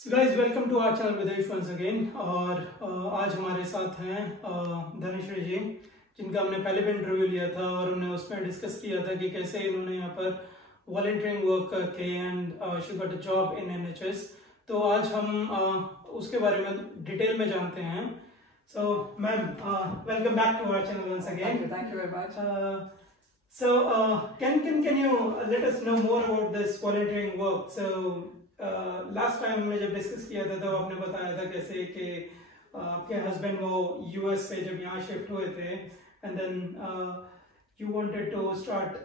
So guys, welcome to our channel Videsh once again। और आज हमारे साथ हैं धनेश्वरी जी, जिनका हमने पहले भी इंटरव्यू लिया था और हमने उसमें डिस्कस किया था कि कैसे इन्होंने यहाँ पर वॉलंटियरिंग वर्क करके and she got a job in NHS. तो आज हम उसके बारे में डिटेल में जानते हैं। So ma'am, welcome back to our channel once again। Thank you very much। Can you let us know more about this volunteering work? So last time हमने जब डिस्कस किया था तो आपने बताया था कैसे कि आपके हस्बैंड वो यूएस से जब यहाँ शिफ्ट हुए थे and then you wanted to start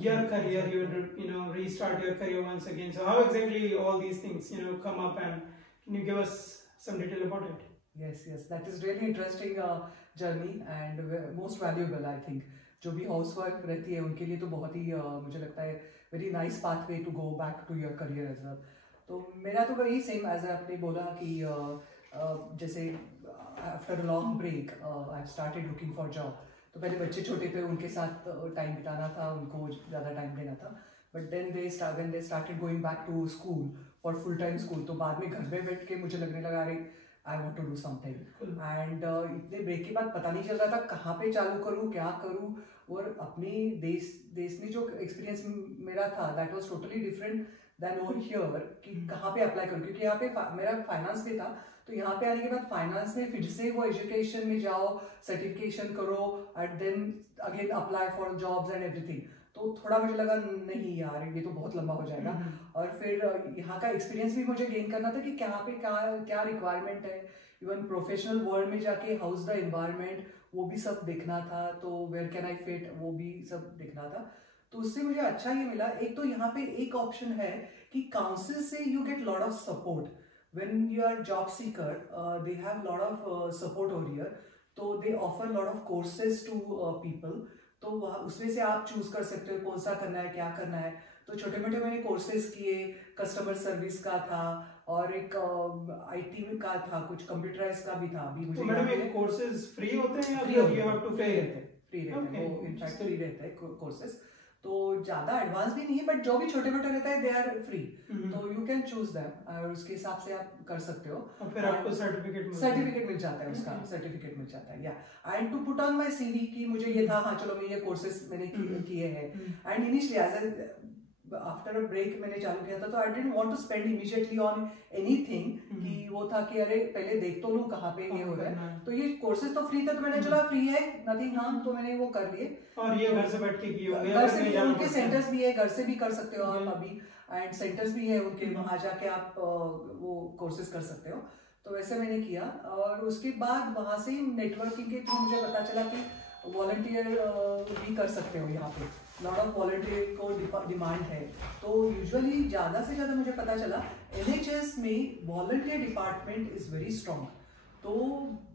your career, you know restart your career once again. So how exactly all these things come up, and can you give us some detail about it? Yes, that is really interesting journey and most valuable I think। जो भी housewife रहती है उनके लिए तो बहुत ही मुझे लगता है very nice pathway to go back to your career as well. तो मेरा तो वही सेम एज आपने बोला कि जैसे after a long break I started looking for job. तो पहले बच्चे छोटे थे, उनके साथ टाइम बिताना था, उनको ज़्यादा टाइम देना था। But then when they started going back to school for full time school, तो बाद में घर में बैठ के मुझे लगने लगा अरे I want to do something. And इतने ब्रेक के बाद पता नहीं चल रहा था कहाँ पे चालू करूँ, क्या करूँ। और अपने देश में जो एक्सपीरियंस मेरा था that was totally different than over here कि कहाँ पे अप्लाई करूँ, क्योंकि यहाँ पे मेरा फाइनेंस में था। तो यहाँ पे आने के बाद फाइनेंस में फिर से वो एजुकेशन में जाओ, सर्टिफिकेशन करो and then again apply for jobs and everything. तो थोड़ा मुझे लगा नहीं यार ये तो बहुत लंबा हो जाएगा। और फिर यहाँ का एक्सपीरियंस भी मुझे गेन करना था कि यहाँ पे क्या रिक्वायरमेंट है, इवन प्रोफेशनल वर्ल्ड में जाके हाउस द एनवायरनमेंट वो भी सब देखना था। तो वेयर कैन आई फिट वो भी सब देखना था। तो उससे मुझे अच्छा ये मिला, एक तो यहाँ पे एक ऑप्शन है कि काउंसिल से you get lot of support when you are job seeker. They have lot of support over here. तो they offer lot of courses to people. तो उसमें से आप चूज कर सकते हो कौन सा करना है, क्या करना है। तो छोटे मोटे मैंने कोर्सेज किए, कस्टमर सर्विस का था और एक आईटी का था, कुछ कंप्यूटराइज का भी था। अभी मुझे मैडम ये कोर्सेज फ्री होते हैं या यू हैव टू पे रहते हैं? फ्री रहते हैं वो, इनफैक्ट फ्री रहते हैं कोर्सेज। तो ज्यादा एडवांस भी नहीं है बट जो भी छोटे मोटे रहता है दे आर फ्री। तो यू कैन चूज दैम और उसके हिसाब से आप कर सकते हो। और फिर आपको सर्टिफिकेट मिल जाता है, उसका सर्टिफिकेट मिल जाता है। या and to put on my CV कि मुझे ये था, हाँ चलो मैं ये कोर्सेज मैंने किए हैं। And initially as after a break मैंने चालू किया था, तो I didn't want to spend immediately on anything कि वो था कि अरे पहले देख तो लूं कहाँ पे ये हो रहा है। तो ये कोर्सेज तो फ्री था, तो मैंने चला फ्री है नथिंग हार्म, तो मैंने वो कर लिए। और ये घर से बैठ के किए होंगे, घर से उनके सेंटर्स भी है, घर से भी कर सकते हो आप अभी। एंड सेंटर्स भी है उनके, वहां जाके आप वो कोर्सेज कर सकते हो। तो वैसे मैंने किया और उसके बाद वहां से नेटवर्किंग के थ्रू मुझे पता चला कि वॉलंटियर भी कर सकते हो यहाँ पे। लॉट ऑफ वॉलंटियर को डिमांड है। तो यूजुअली ज़्यादा से ज़्यादा मुझे पता चला एनएचएस में volunteer department is very strong. तो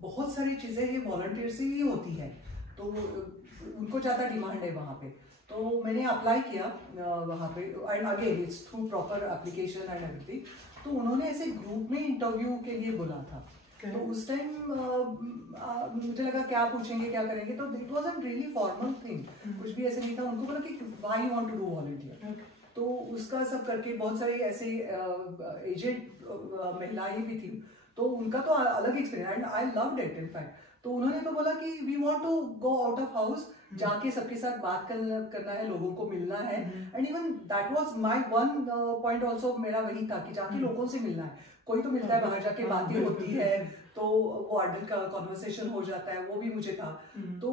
बहुत सारी चीज़ें ये वॉलंटियर से ही होती है, तो उनको ज़्यादा डिमांड है वहाँ पे। तो मैंने अप्लाई किया वहाँ पे and again it's through proper application and everything. तो उन्होंने ऐसे ग्रुप में इंटरव्यू के लिए बोला था। तो उस टाइम मुझे लगा क्या पूछेंगे क्या करेंगे, तो it was a really formal thing, कुछ भी ऐसे नहीं था। उनको बोला कि why you want to do volunteer. तो उसका सब करके बहुत सारे ऐसे एजेड महिलाएं भी थी, तो उनका तो अलग experience and I loved it in fact. तो उन्होंने तो बोला कि we want to go out of house, जाके सबके साथ बात करना है, लोगों को मिलना है। And even that was my one point also, मेरा वही था कि जाके लोगों से मिलना है। कोई तो मिलता है बाहर जाके, बातें होती है, तो वो अडल्ट का कॉन्वर्सेशन हो जाता है, वो भी मुझे था। तो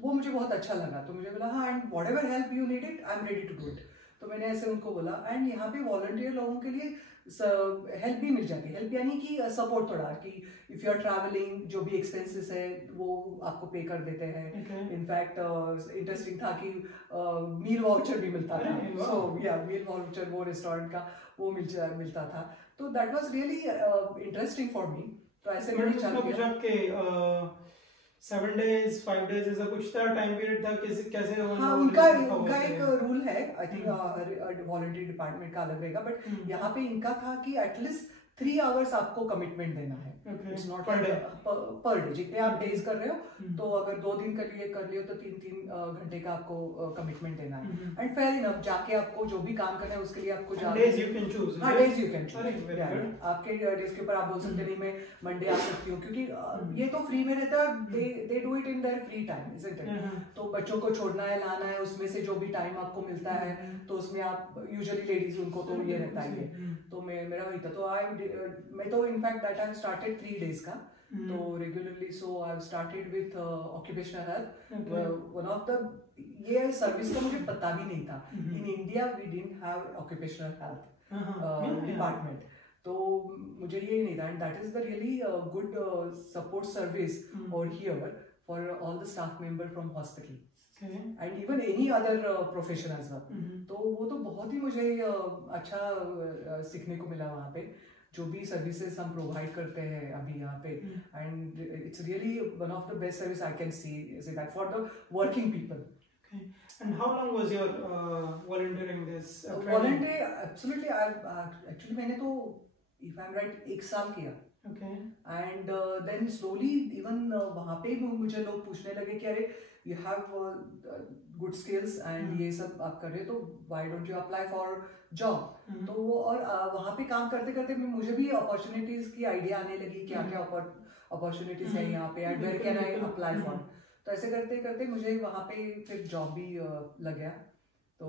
वो मुझे बहुत अच्छा लगा। तो मुझे बोला हाँ and whatever help you need it I am ready to do it. तो मैंने ऐसे उनको बोला। एंड यहाँ पे वॉलंटियर लोगों के लिए हेल्प भी मिल जाती है। हेल्प यानी कि सपोर्ट थोड़ा, कि इफ यू आर ट्रैवलिंग जो भी एक्सपेंसेस है वो आपको पे कर देते हैं। इनफैक्ट इंटरेस्टिंग था कि मील वाउचर भी मिलता था। सो या मील वाउचर वो रेस्टोरेंट का वो मिलता था। तो that was really interesting for me. तो ऐसे मैंने चालू किया। 7 days 5 days ऐसा कुछ था, टाइम पीरियड था, कैसे? हाँ उनका एक रूल है, आई थिंक वॉलंटियर डिपार्टमेंट का अलग रहेगा, बट यहाँ पे इनका था कि एटलीस्ट 3 आवर्स आपको कमिटमेंट देना है। इट्स नॉट पर डे, जितने आप डेज कर रहे हो तो अगर 2 दिन कर लिए तो 3 घंटे का आपको कमिटमेंट देना है। एंड फेयर इनफ, जाके आपको जो भी काम करना है उसके लिए आपको डेज यू कैन चूज। हाँ, डेज यू कैन चूज। आपके डेज के ऊपर आप बोल सकते नहीं मैं मंडे आ सकती हूँ, क्योंकि ये तो फ्री में रहता है, they do it in their free time, isn't it? तो बच्चों को छोड़ना है, लाना है, उसमें से जो भी टाइम आपको मिलता है तो उसमें आप यूजुअली लेडीज उनको तो ये रहता है। तो मेरा वही था। तो मैं तो in fact that I started 3 days का। तो regularly so I started with occupational health. One of the, ये सर्विस का मुझे पता भी नहीं था। In India we didn't have occupational health department, तो मुझे ये नहीं था। And that is the really good support service over here for all the staff member from hospital and even any other profession as well. तो वो तो बहुत ही मुझे अच्छा सीखने को मिला वहाँ पे, जो भी सर्विसेज हम प्रोवाइड करते हैं अभी यहाँ पे। And it's really one of the best service I can see that for the working people. And how long was your volunteering this training? Volunteer, absolutely. Actually मैंने तो, if I'm right, 1 साल किया। Okay. And then slowly even वहाँ पे मुझे लोग पूछने लगे कि अरे you have good skills and ये सब आप कर रहे हो तो why don't you apply for job? तो वो, और वहाँ पे काम करते करते मुझे भी अपॉर्चुनिटीज की आइडिया आने लगी, क्या क्या अपॉर्चुनिटीज है यहाँ पे and where can I apply for. तो ऐसे करते करते मुझे वहाँ पे फिर जॉब भी लग गया। तो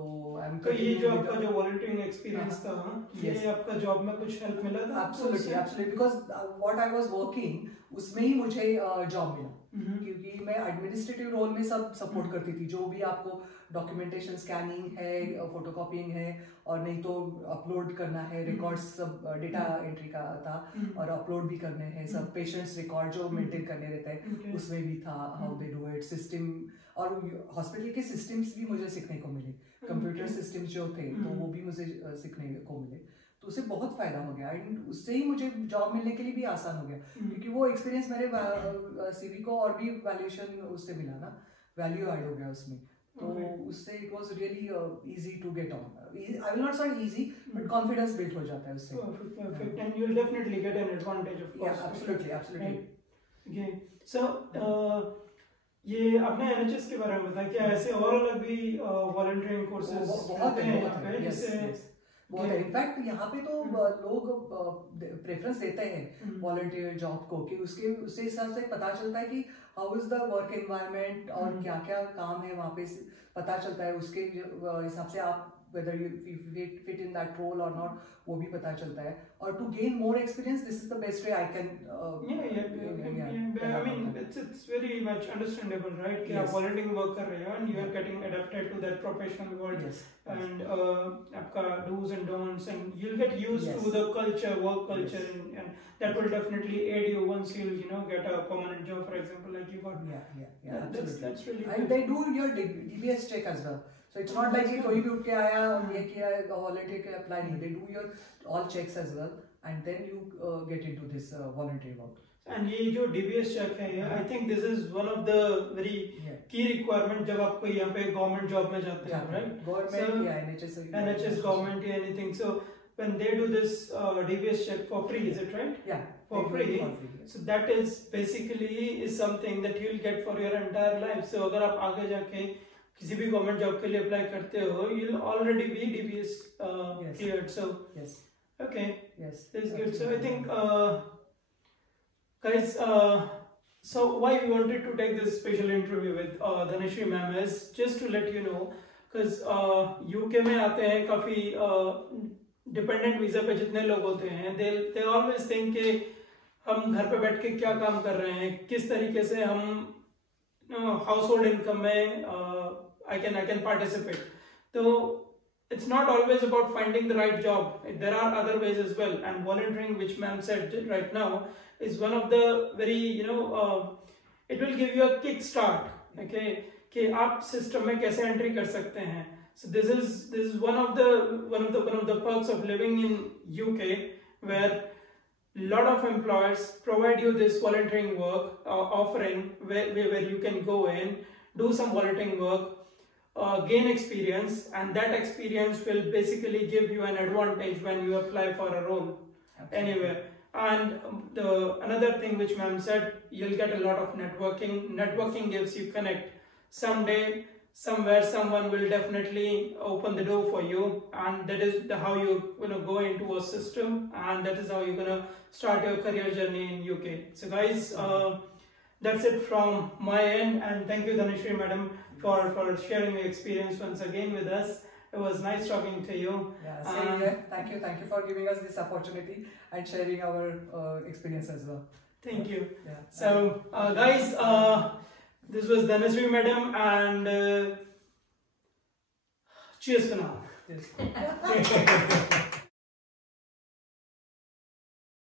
ये जो आपका जो वॉलंटियरिंग एक्सपीरियंस था, ये आपका जॉब में कुछ हेल्प मिला था? Absolutely, because what I was working उसमें ही मुझे जॉब मिला, क्योंकि मैं एडमिनिस्ट्रेटिव रोल में सब सपोर्ट करती थी। जो भी आपको डॉक्यूमेंटेशन, स्कैनिंग है, फोटोकॉपिंग है, और नहीं तो अपलोड करना है रिकॉर्ड्स, सब डेटा एंट्री का था और अपलोड भी करने हैं, सब पेशेंट्स रिकॉर्ड जो मेंटेन करने रहते हैं उसमें भी था, how they do it, system. और हॉस्पिटल के सिस्टम्स भी मुझे सीखने को मिले, कंप्यूटर सिस्टम्स जो थे तो वो भी मुझे सीखने को मिले। तो उससे बहुत फायदा हो गया एंड उससे ही मुझे जॉब मिलने के लिए भी आसान हो गया, क्योंकि वो एक्सपीरियंस मेरे सीवी को और भी वैल्यूएशन उससे मिला ना, वैल्यू ऐड हो गया उसमें। तो उससे it was really easy to get on. I will not say easy, but confidence build हो जाता है उससे। Perfect, and you will definitely get an advantage of course. Absolutely, absolutely. Okay, so ये आपने एनएचएस के बारे में बताया, क्या ऐसे और अलग भी वॉलंटियरिंग कोर्सेज बहुत है जैसे बहुत है। इनफैक्ट यहाँ पे तो लोग प्रेफरेंस देते हैं वॉलंटियर जॉब को, कि उससे हिसाब से पता चलता है कि how is the work environment और क्या क्या काम है वहाँ पे पता चलता है। उसके हिसाब से आप whether you fit in that role or not, वो भी पता चलता है। और to gain more experience, this is the best way I can I mean it's very much understandable, right? कि आप volunteering work कर रहे हो and you are getting adapted to that professional world, and आपका do's and don'ts, and you'll get used to the culture, work culture, and that will definitely aid you once you'll get a permanent job, for example, like you got. That's really good. And they do your DBS check as well. So it's not like कि कोई भी उठ के आया ये किया volunteer के apply नहीं, they do your all checks as well, and then you get into this voluntary work. And ये जो DBS check है, I think this is one of the very key requirement जब आपको यहाँ पे government job में जाते हैं, right? Government या NHS government या anything. So when they do this DBS check for free, is it right? Yeah, for free. So that is basically is something that you'll get for your entire life. So अगर आप आगे जाके किसी भी government job के लिए apply करते हो, you'll already be DBS cleared. So okay, that's good. So I think guys, so why we wanted to take this special interview with Dhanashri ma'am is just to let you know, because UK में आते हैं काफी dependent visa पे जितने लोग होते हैं, they always think कि हम घर पे बैठ के क्या काम कर रहे हैं, किस तरीके से हम हाउसहोल्ड इनकम में I can participate. So it's not always about finding the right job. There are other ways as well, and volunteering, which ma'am said right now, is one of the very it will give you a kick start. Okay, कि आप system में कैसे entry कर सकते हैं. So this is one of the perks of living in UK, where lot of employers provide you this volunteering work offering where you can go in, do some volunteering work, gain experience, and that experience will basically give you an advantage when you apply for a role. anywhere. And another thing which ma'am said, you'll get a lot of networking. Networking gives you connect. Someday, somewhere, someone will definitely open the door for you, and that is how you go into a system, and that is how you're gonna start your career journey in UK. So guys, that's it from my end, and thank you Dhanashree madam for sharing your experience once again with us. It was nice talking to you. Yeah, same here. Thank you for giving us this opportunity and sharing our experience as well. Thank you. Yeah. So guys, this was Dhanashree madam, and cheers for now. Yes.